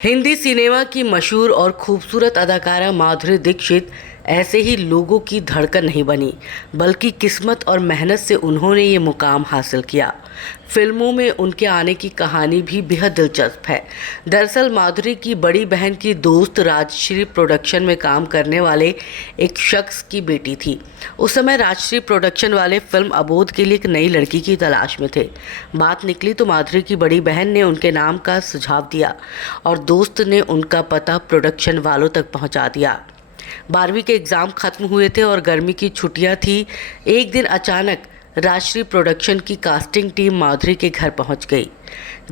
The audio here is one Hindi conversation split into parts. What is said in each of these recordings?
हिंदी सिनेमा की मशहूर और खूबसूरत अदाकारा माधुरी दीक्षित ऐसे ही लोगों की धड़कन नहीं बनी, बल्कि किस्मत और मेहनत से उन्होंने ये मुकाम हासिल किया। फिल्मों में उनके आने की कहानी भी बेहद दिलचस्प है। दरअसल माधुरी की बड़ी बहन की दोस्त राजश्री प्रोडक्शन में काम करने वाले एक शख्स की बेटी थी। उस समय राजश्री प्रोडक्शन वाले फिल्म अबोध के लिए एक नई लड़की की तलाश में थे। बात निकली तो माधुरी की बड़ी बहन ने उनके नाम का सुझाव दिया और दोस्त ने उनका पता प्रोडक्शन वालों तक पहुंचा दिया। 12वीं के एग्ज़ाम खत्म हुए थे और गर्मी की छुट्टियां थी। एक दिन अचानक राजश्री प्रोडक्शन की कास्टिंग टीम माधुरी के घर पहुंच गई।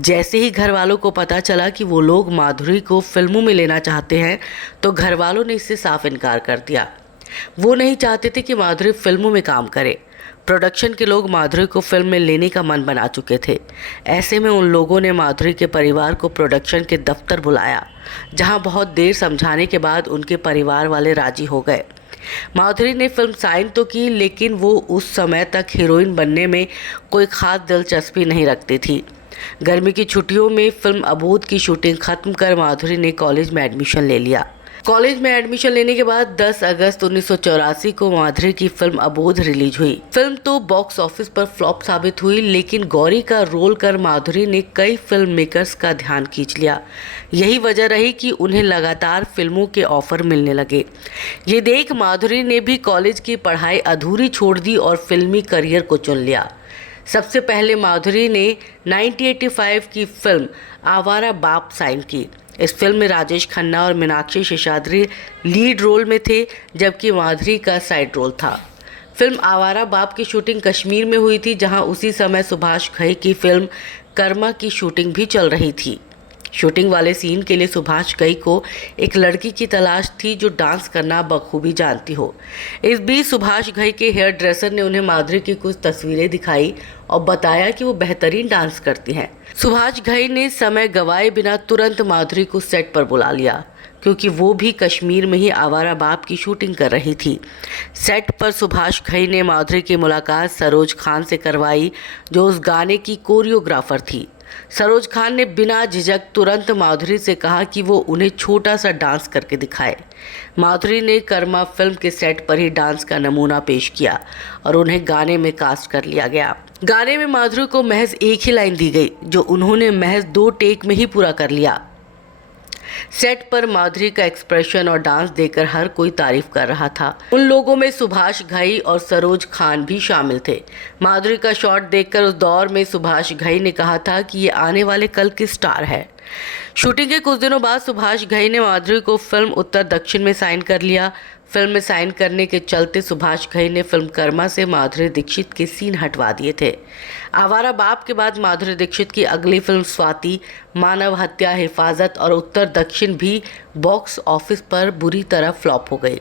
जैसे ही घर वालों को पता चला कि वो लोग माधुरी को फिल्मों में लेना चाहते हैं, तो घर वालों ने इससे साफ इनकार कर दिया। वो नहीं चाहते थे कि माधुरी फिल्मों में काम करे। प्रोडक्शन के लोग माधुरी को फिल्म में लेने का मन बना चुके थे। ऐसे में उन लोगों ने माधुरी के परिवार को प्रोडक्शन के दफ्तर बुलाया, जहां बहुत देर समझाने के बाद उनके परिवार वाले राजी हो गए। माधुरी ने फिल्म साइन तो की, लेकिन वो उस समय तक हीरोइन बनने में कोई खास दिलचस्पी नहीं रखती थी। गर्मी की छुट्टियों में फिल्म अबोध की शूटिंग खत्म कर माधुरी ने कॉलेज में एडमिशन ले लिया। कॉलेज में एडमिशन लेने के बाद 10 अगस्त 1984 को माधुरी की फिल्म अबोध रिलीज हुई। फिल्म तो बॉक्स ऑफिस पर फ्लॉप साबित हुई, लेकिन गौरी का रोल कर माधुरी ने कई फिल्म मेकर्स का ध्यान खींच लिया। यही वजह रही कि उन्हें लगातार फिल्मों के ऑफर मिलने लगे। ये देख माधुरी ने भी कॉलेज की पढ़ाई अधूरी छोड़ दी और फिल्मी करियर को चुन लिया। सबसे पहले माधुरी ने 1985 की फिल्म आवारा बाप साइन की। इस फिल्म में राजेश खन्ना और मीनाक्षी शेषाद्री लीड रोल में थे, जबकि माधुरी का साइड रोल था। फिल्म आवारा बाप की शूटिंग कश्मीर में हुई थी, जहां उसी समय सुभाष घई की फिल्म कर्मा की शूटिंग भी चल रही थी। शूटिंग वाले सीन के लिए सुभाष घई को एक लड़की की तलाश थी जो डांस करना बखूबी जानती हो। इस बीच सुभाष घई के हेयर ड्रेसर ने उन्हें माधुरी की कुछ तस्वीरें दिखाई और बताया कि वो बेहतरीन डांस करती हैं। सुभाष घई ने समय गवाए बिना तुरंत माधुरी को सेट पर बुला लिया, क्योंकि वो भी कश्मीर में ही आवारा बाप की शूटिंग कर रही थी। सेट पर सुभाष घई ने माधुरी की मुलाकात सरोज खान से करवाई, जो उस गाने की कोरियोग्राफर थी। सरोज खान ने बिना झिझक तुरंत माधुरी से कहा कि वो उन्हें छोटा सा डांस करके दिखाए। माधुरी ने कर्मा फिल्म के सेट पर ही डांस का नमूना पेश किया और उन्हें गाने में कास्ट कर लिया गया। गाने में माधुरी को महज एक ही लाइन दी गई, जो उन्होंने महज 2 टेक में ही पूरा कर लिया। सेट पर माधुरी का एक्सप्रेशन और डांस देखकर हर कोई तारीफ कर रहा था। उन लोगों में सुभाष घई और सरोज खान भी शामिल थे। माधुरी का शॉट देखकर उस दौर में सुभाष घई ने कहा था कि ये आने वाले कल की स्टार है। शूटिंग के कुछ दिनों बाद सुभाष घई ने माधुरी को फिल्म उत्तर दक्षिण में साइन कर लिया। फिल्म में साइन करने के चलते सुभाष घई ने फिल्म कर्मा से माधुरी दीक्षित के सीन हटवा दिए थे। आवारा बाप के बाद माधुरी दीक्षित की अगली फिल्म स्वाति, मानव हत्या, हिफाजत और उत्तर दक्षिण भी बॉक्स ऑफिस पर बुरी तरह फ्लॉप हो गई।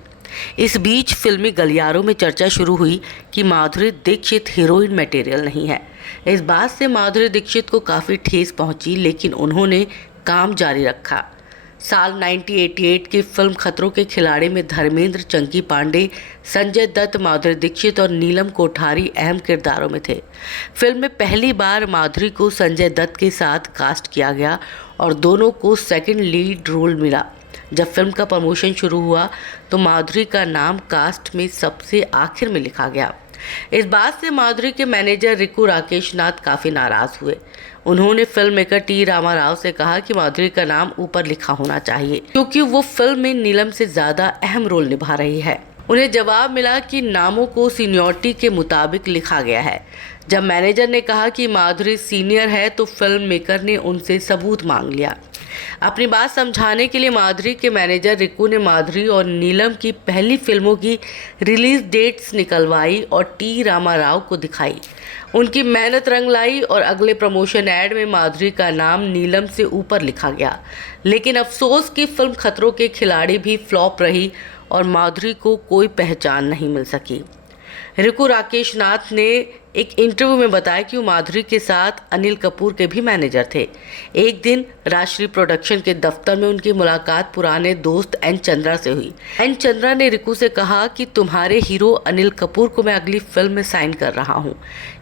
इस बीच फिल्मी गलियारों में चर्चा शुरू हुई कि माधुरी दीक्षित हीरोइन मटेरियल नहीं है। इस बात से माधुरी दीक्षित को काफ़ी ठेस पहुंची, लेकिन उन्होंने काम जारी रखा। साल 1988 की फिल्म खतरों के खिलाड़ी में धर्मेंद्र, चंकी पांडे, संजय दत्त, माधुरी दीक्षित और नीलम कोठारी अहम किरदारों में थे। फिल्म में पहली बार माधुरी को संजय दत्त के साथ कास्ट किया गया और दोनों को सेकंड लीड रोल मिला। जब फिल्म का प्रमोशन शुरू हुआ तो माधुरी का नाम कास्ट में सबसे आखिर में लिखा गया। इस बात से माधुरी के मैनेजर रिकू राकेश नाथ काफ़ी नाराज़ हुए। उन्होंने फिल्म मेकर टी रामाराव से कहा कि माधुरी का नाम ऊपर लिखा होना चाहिए, क्योंकि वो फिल्म में नीलम से ज़्यादा अहम रोल निभा रही है। उन्हें जवाब मिला कि नामों को सीनियरिटी के मुताबिक लिखा गया है। जब मैनेजर ने कहा कि माधुरी सीनियर है तो फिल्म मेकर ने उनसे सबूत मांग लिया। अपनी बात समझाने के लिए माधुरी के मैनेजर रिकू ने माधुरी और नीलम की पहली फिल्मों की रिलीज डेट्स निकलवाई और टी रामाराव को दिखाई। उनकी मेहनत रंग लाई और अगले प्रमोशन ऐड में माधुरी का नाम नीलम से ऊपर लिखा गया। लेकिन अफसोस की फिल्म खतरों के खिलाड़ी भी फ्लॉप रही और माधुरी को कोई पहचान नहीं मिल सकी। रिकू राकेश नाथ ने एक इंटरव्यू में बताया कि वो माधुरी के साथ अनिल कपूर के भी मैनेजर थे। एक दिन राजश्री प्रोडक्शन के दफ्तर में उनकी मुलाकात पुराने दोस्त एन चंद्रा से हुई। एन चंद्रा ने रिकू से कहा कि तुम्हारे हीरो अनिल कपूर को मैं अगली फिल्म में साइन कर रहा हूँ।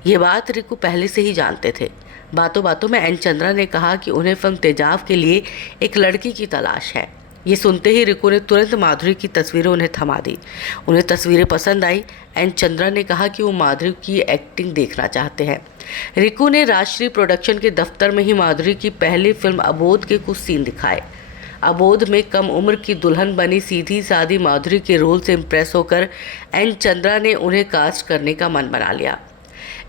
ये बात रिकू पहले से ही जानते थे। बातों बातों में एन चंद्रा ने कहा कि उन्हें फिल्म तेजाब के लिए एक लड़की की तलाश है। ये सुनते ही रिकू ने तुरंत माधुरी की तस्वीरें उन्हें थमा दी। उन्हें तस्वीरें पसंद आई। एन चंद्रा ने कहा कि वो माधुरी की एक्टिंग देखना चाहते हैं। रिकू ने राजश्री प्रोडक्शन के दफ्तर में ही माधुरी की पहली फिल्म अबोध के कुछ सीन दिखाए। अबोध में कम उम्र की दुल्हन बनी सीधी सादी माधुरी के रोल से इम्प्रेस होकर एन चंद्रा ने उन्हें कास्ट करने का मन बना लिया।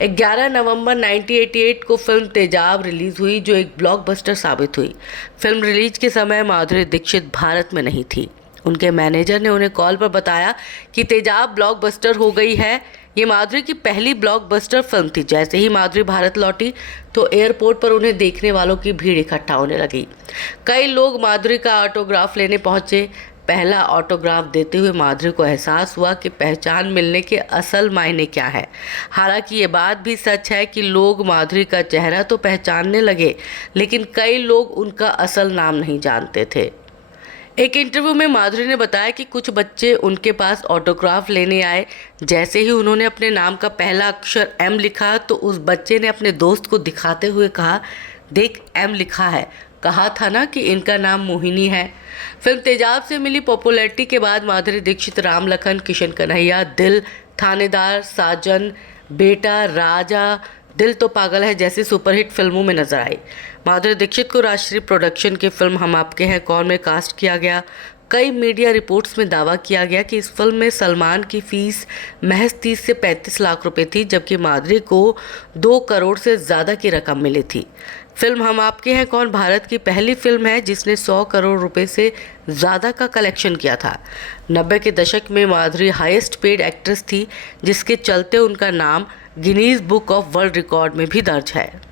11 नवंबर 1988 को फिल्म तेजाब रिलीज हुई, जो एक ब्लॉकबस्टर साबित हुई। फिल्म रिलीज के समय माधुरी दीक्षित भारत में नहीं थी। उनके मैनेजर ने उन्हें कॉल पर बताया कि तेजाब ब्लॉकबस्टर हो गई है। ये माधुरी की पहली ब्लॉकबस्टर फिल्म थी। जैसे ही माधुरी भारत लौटी तो एयरपोर्ट पर उन्हें देखने वालों की भीड़ इकट्ठा होने लगी। कई लोग माधुरी का ऑटोग्राफ लेने पहुंचे। पहला ऑटोग्राफ देते हुए माधुरी को एहसास हुआ कि पहचान मिलने के असल मायने क्या है। हालांकि ये बात भी सच है कि लोग माधुरी का चेहरा तो पहचानने लगे, लेकिन कई लोग उनका असल नाम नहीं जानते थे। एक इंटरव्यू में माधुरी ने बताया कि कुछ बच्चे उनके पास ऑटोग्राफ लेने आए। जैसे ही उन्होंने अपने नाम का पहला अक्षर एम लिखा तो उस बच्चे ने अपने दोस्त को दिखाते हुए कहा, देख एम लिखा है, कहा था ना कि इनका नाम मोहिनी है। फिल्म तेजाब से मिली पॉपुलैरिटी के बाद माधुरी दीक्षित राम लखन, किशन कन्हैया, दिल, थानेदार, साजन, बेटा, राजा, दिल तो पागल है जैसी सुपरहिट फिल्मों में नजर आई। माधुरी दीक्षित को राजश्री प्रोडक्शन की फिल्म हम आपके हैं कौन में कास्ट किया गया। कई मीडिया रिपोर्ट्स में दावा किया गया कि इस फिल्म में सलमान की फीस महज 30 से 35 लाख रुपए थी, जबकि माधुरी को 2 करोड़ से ज़्यादा की रकम मिली थी। फिल्म हम आपके हैं कौन भारत की पहली फिल्म है जिसने 100 करोड़ रुपए से ज़्यादा का कलेक्शन किया था। 90 के दशक में माधुरी हाईएस्ट पेड एक्ट्रेस थी, जिसके चलते उनका नाम Guinness book of world record में भी दर्ज है।